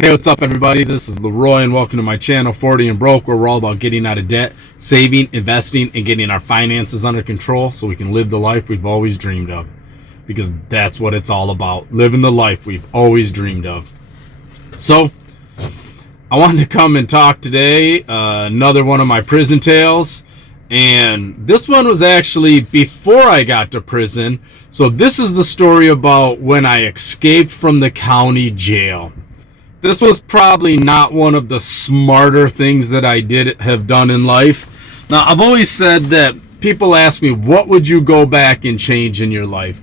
Hey, what's up, everybody? This is Leroy, and welcome to my channel, 40 and Broke, where we're all about getting out of debt, saving, investing, and getting our finances under control so we can live the life we've always dreamed of. Because that's what it's all about, living the life we've always dreamed of. So, I wanted to come and talk today, another one of my prison tales. And this one was actually before I got to prison. So this is the story about when I escaped from the county jail. This was probably not one of the smarter things that I have done in life. Now, I've always said that people ask me, what would you go back and change in your life?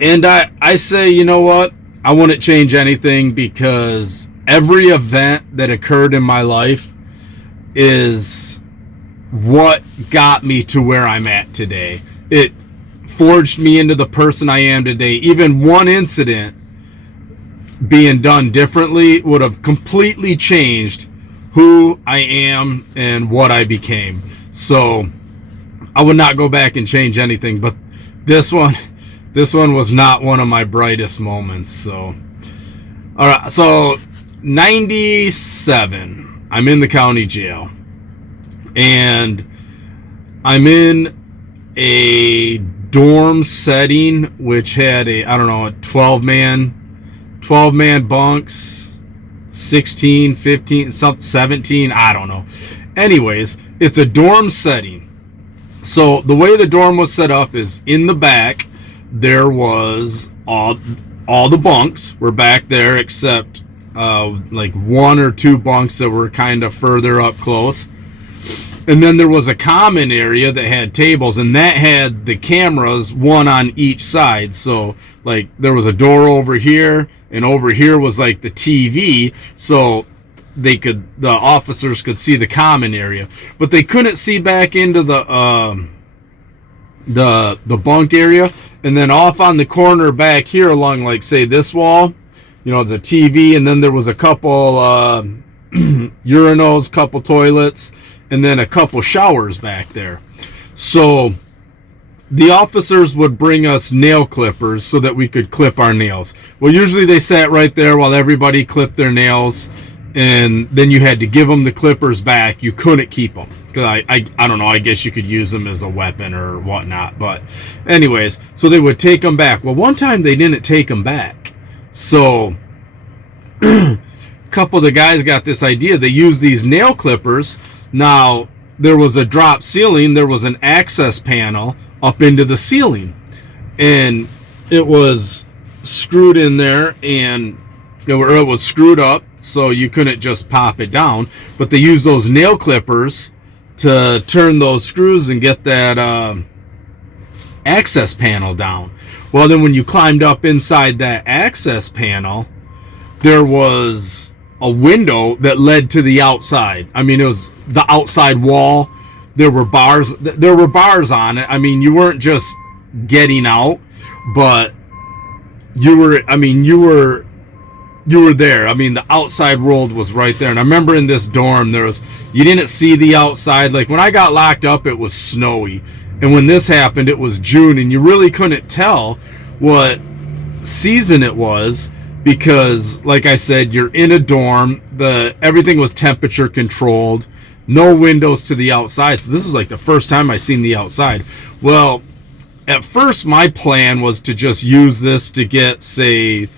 And I say, you know what? I wouldn't change anything, because every event that occurred in my life is what got me to where I'm at today. It forged me into the person I am today. Even one incident being done differently would have completely changed who I am and what I became. So I would not go back and change anything, but this one was not one of my brightest moments. So all right, so 97, I'm in the county jail, and I'm in a dorm setting which had a 12 man bunks, 16, 15, 17, I don't know. Anyways, it's a dorm setting. So the way the dorm was set up is, in the back there was all the bunks were back there, except like one or two bunks that were kind of further up close. And then there was a common area that had tables, and that had the cameras, one on each side. So like there was a door over here, and over here was like the TV, so the officers could see the common area, but they couldn't see back into the bunk area. And then off on the corner back here, along like say this wall, there's a TV, and then there was a couple urinals, couple toilets, and then a couple showers back there. So the officers would bring us nail clippers so that we could clip our nails. Well, usually they sat right there while everybody clipped their nails, and then you had to give them the clippers back. You couldn't keep them, because I don't know, I guess you could use them as a weapon or whatnot. But anyways, so they would take them back. Well, one time they didn't take them back. So a couple of the guys got this idea. They used these nail clippers. Now, there was a drop ceiling. There was an access panel up into the ceiling, and it was screwed in there, and it was screwed up, so you couldn't just pop it down. But they used those nail clippers to turn those screws and get that access panel down. Well, then when you climbed up inside that access panel, there was a window that led to the outside. I mean, it was the outside wall. There were bars on it. I mean, you weren't just getting out, but you were there. I mean, the outside world was right there. And I remember in this dorm, you didn't see the outside. Like when I got locked up, it was snowy. And when this happened, it was June, and you really couldn't tell what season it was, because like I said, you're in a dorm. Everything was temperature controlled. No windows to the outside. So this was like the first time I seen the outside. Well, at first my plan was to just use this to get, say,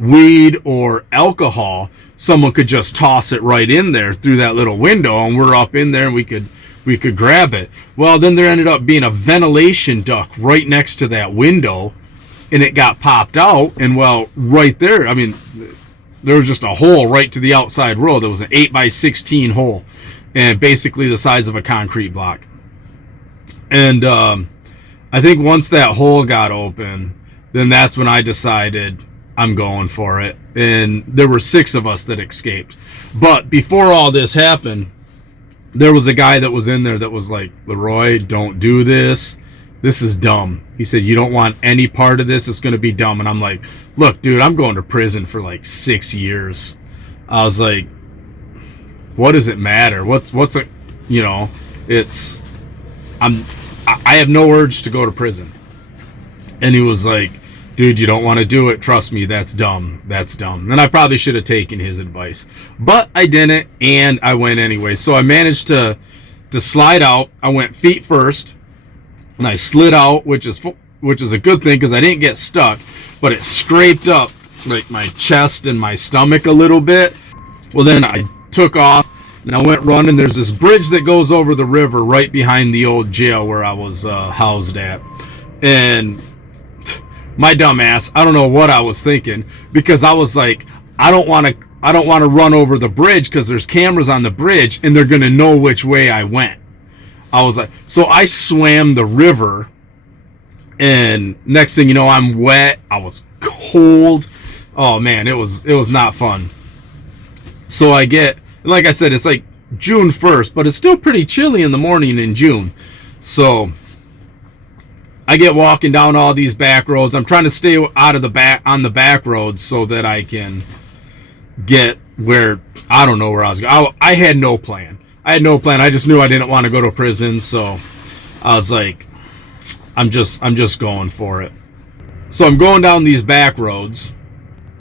weed or alcohol. Someone could just toss it right in there through that little window, and we're up in there and we could grab it. Well, then there ended up being a ventilation duct right next to that window, and it got popped out. And well, right there, I mean, there was just a hole right to the outside world. It was an 8x16 hole, and basically the size of a concrete block. And I think once that hole got open, then that's when I decided I'm going for it. And there were 6 of us that escaped. But before all this happened, there was a guy that was in there that was like, Leroy, don't do this. This is dumb. He said, you don't want any part of this. It's going to be dumb. And I'm like, look, dude, I'm going to prison for like 6 years. I was like, what does it matter? I have no urge to go to prison. And he was like, dude, you don't want to do it. Trust me, that's dumb. That's dumb. And I probably should have taken his advice. But I didn't, and I went anyway. So I managed to slide out. I went feet first, and I slid out, which is a good thing because I didn't get stuck, but it scraped up like my chest and my stomach a little bit. Well, then I took off, and I went running. There's this bridge that goes over the river right behind the old jail where I was housed at. And my dumb ass, I don't know what I was thinking, because I was like, I don't want to run over the bridge because there's cameras on the bridge and they're going to know which way I went. I was like, so I swam the river, and next thing you know, I'm wet. I was cold. Oh man, it was not fun. So like I said, it's like June 1st, but it's still pretty chilly in the morning in June. So I get walking down all these back roads. I'm trying to stay out of the back roads so that I can get where, I don't know where I was going. I had no plan. I just knew I didn't want to go to prison, so I was like, I'm just going for it. So I'm going down these back roads.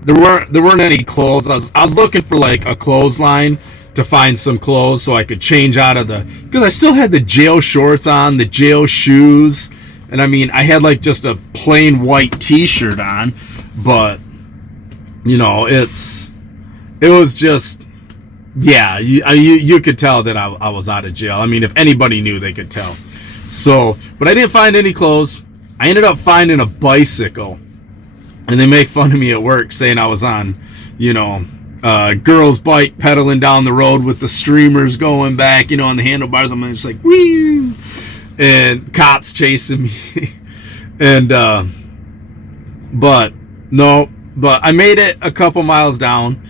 There weren't any clothes. I was looking for like a clothesline to find some clothes so I could change out of because I still had the jail shorts on, the jail shoes. And I mean, I had like just a plain white t-shirt on, but you know, it was just, yeah, you could tell that I was out of jail. I mean, if anybody knew, they could tell. So, but I didn't find any clothes. I ended up finding a bicycle, and they make fun of me at work saying I was on, you know, girl's bike pedaling down the road with the streamers going back, you know, on the handlebars. I'm just like, whee! And cops chasing me. And but I made it a couple miles down,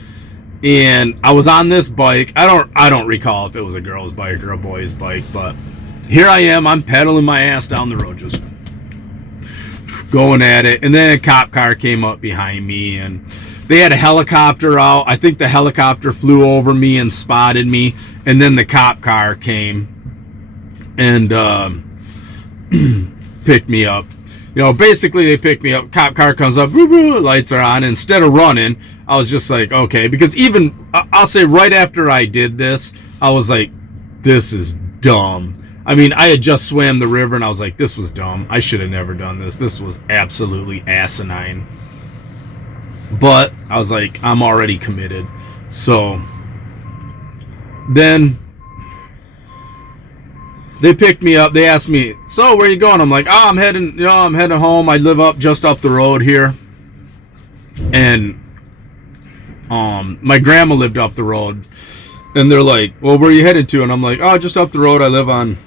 and I was on this bike. I don't recall if it was a girl's bike or a boy's bike, but here I am, I'm pedaling my ass down the road, just going at it. And then a cop car came up behind me, and they had a helicopter out. I think the helicopter flew over me and spotted me, and then the cop car came and picked me up. You know, basically they picked me up. Cop car comes up, boo, boo, lights are on. Instead of running, I was just like, okay, because even I'll say right after I did this, I was like, this is dumb. I mean, I had just swam the river, and I was like, this was dumb. I should have never done this. This was absolutely asinine. But I was like, I'm already committed. So then they picked me up. They asked me, so where are you going? I'm like, I'm heading home. I live just up the road here. And my grandma lived up the road. And they're like, well, where are you headed to? And I'm like, oh, just up the road. I live on,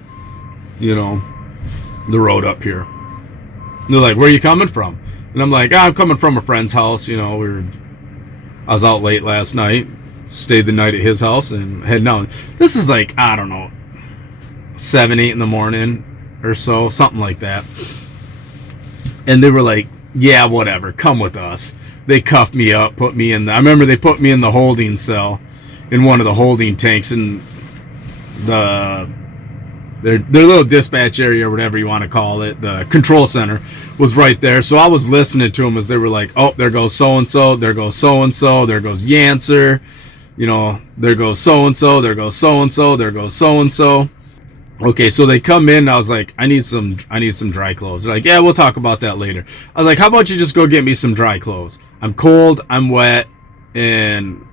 you know, the road up here. And they're like, where are you coming from? And I'm like, I'm coming from a friend's house. You know, I was out late last night, stayed the night at his house, and heading out. This is like, I don't know, 7, 8 in the morning or so, something like that. And they were like, yeah, whatever, come with us. They cuffed me up, I remember they put me in the holding cell, in one of the holding tanks, and their little dispatch area, or whatever you want to call it, the control center, was right there. So I was listening to them as they were like, oh, there goes so-and-so, there goes so-and-so, there goes Yancer, you know, there goes so-and-so, there goes so-and-so, there goes so-and-so. Okay, so they come in, and I was like, I need some dry clothes. They're like, yeah, we'll talk about that later. I was like, how about you just go get me some dry clothes? I'm cold, I'm wet, and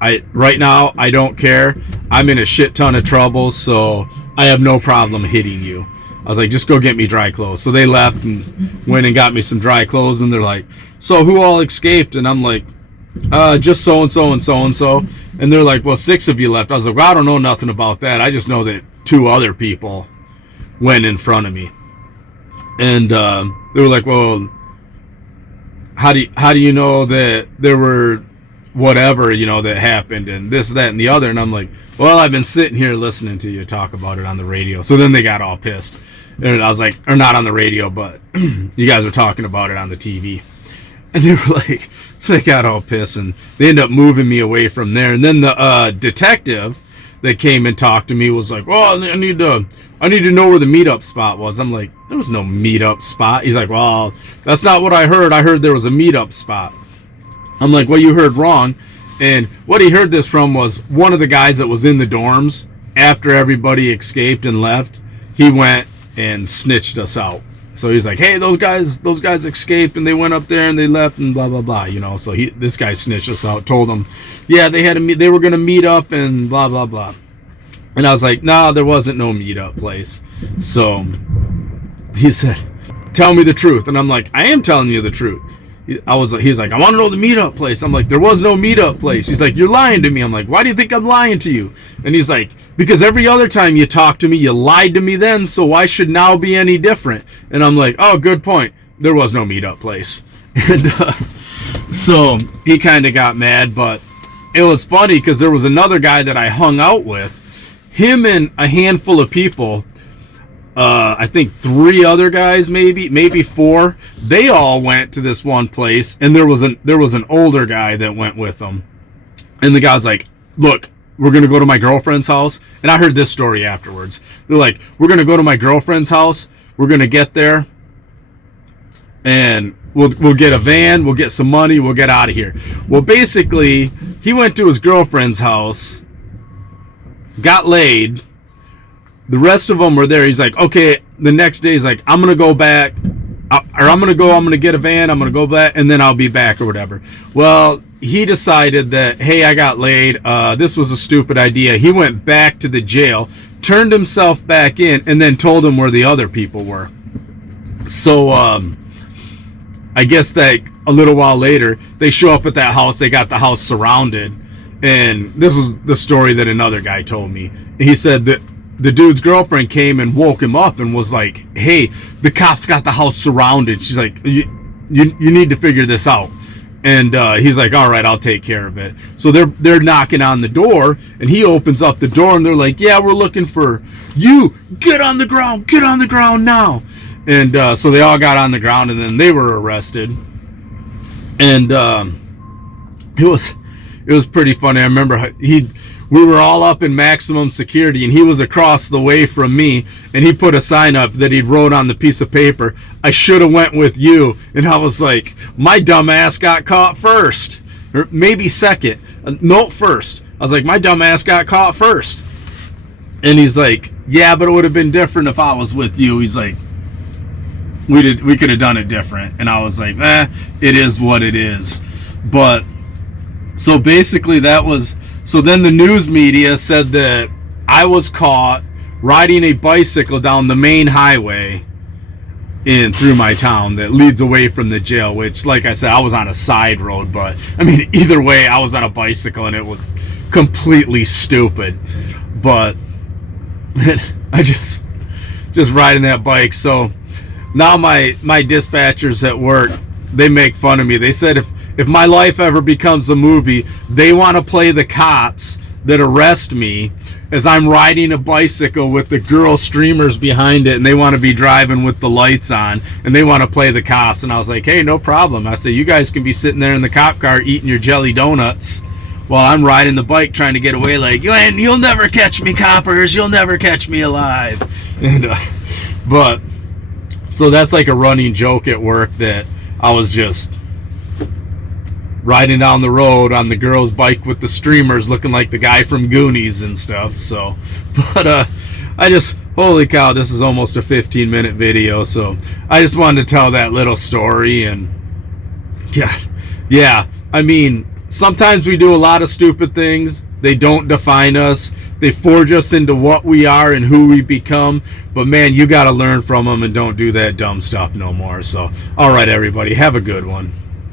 right now, I don't care. I'm in a shit ton of trouble, so I have no problem hitting you. I was like, just go get me dry clothes. So they left and went and got me some dry clothes, and they're like, so who all escaped? And I'm like, just so-and-so and so-and-so. And they're like, well, 6 of you left. I was like, well, I don't know nothing about that. I just know that 2 other people went in front of me. And they were like, well, how do you know that there were whatever, you know, that happened and this, that, and the other? And I'm like, well, I've been sitting here listening to you talk about it on the radio. So then they got all pissed. And I was like, or not on the radio, but you guys were talking about it on the TV. And they were like, so they got all pissed, and they ended up moving me away from there. And then the detective that came and talked to me was like, well, I need to know where the meetup spot was. I'm like, there was no meetup spot. He's like, well, that's not what I heard. I heard there was a meetup spot. I'm like, well, you heard wrong. And what he heard this from was one of the guys that was in the dorms after everybody escaped and left. He went and snitched us out. So he's like, hey, those guys escaped and they went up there and they left and blah blah blah, you know. So this guy snitched us out, told them, yeah, they were gonna meet up and blah blah blah. And I was like, nah, there wasn't no meetup place. So he said, tell me the truth. And I'm like, I am telling you the truth. He's like, I want to know the meetup place. I'm like, there was no meetup place. He's like, you're lying to me. I'm like, why do you think I'm lying to you? And he's like, because every other time you talked to me, you lied to me then, so why should now be any different? And I'm like, oh, good point. There was no meetup place. And so he kind of got mad, but it was funny because there was another guy that I hung out with. Him and a handful of people, I think 3 other guys, maybe 4. They all went to this one place, and there was an older guy that went with them. And the guy's like, look, we're going to go to my girlfriend's house. And I heard this story afterwards. They're like, we're going to go to my girlfriend's house. We're going to get there, and we'll get a van. We'll get some money. We'll get out of here. Well, basically, he went to his girlfriend's house, got laid. The rest of them were there. He's like, okay, the next day he's like, I'm going to go back, or I'm going to get a van, I'm going to go back, and then I'll be back or whatever. Well, he decided that, hey, I got laid. This was a stupid idea. He went back to the jail, turned himself back in, and then told him where the other people were. So, I guess that a little while later, they show up at that house. They got the house surrounded. And this was the story that another guy told me. He said that the dude's girlfriend came and woke him up and was like, hey, the cops got the house surrounded. She's like, you need to figure this out. And he's like, all right, I'll take care of it. So they're knocking on the door, and he opens up the door, and they're like, yeah, we're looking for you. Get on the ground now. And so they all got on the ground, and then they were arrested. And it was pretty funny. I remember we were all up in maximum security, and he was across the way from me, and he put a sign up that he wrote on the piece of paper, I should have went with you. And I was like, my dumb ass got caught first, or maybe second. No, first. I was like, my dumb ass got caught first. And he's like, yeah, but it would have been different if I was with you. He's like, we could have done it different. And I was like, it is what it is. But so basically so then the news media said that I was caught riding a bicycle down the main highway through my town that leads away from the jail, which, like I said, I was on a side road, but I mean, either way, I was on a bicycle, and it was completely stupid. But I just riding that bike. So now my dispatchers at work, they make fun of me. They said if my life ever becomes a movie, they want to play the cops that arrest me as I'm riding a bicycle with the girl streamers behind it, and they want to be driving with the lights on, and they want to play the cops. And I was like, hey, no problem. I said, you guys can be sitting there in the cop car eating your jelly donuts while I'm riding the bike trying to get away, like, you'll never catch me, coppers. You'll never catch me alive. And but so that's like a running joke at work, that I was just riding down the road on the girl's bike with the streamers, looking like the guy from Goonies and stuff. So, but holy cow, this is almost a 15-minute video. So I just wanted to tell that little story. And yeah, I mean, sometimes we do a lot of stupid things. They don't define us. They forge us into what we are and who we become. But man, you got to learn from them and don't do that dumb stuff no more. So, all right, everybody, have a good one.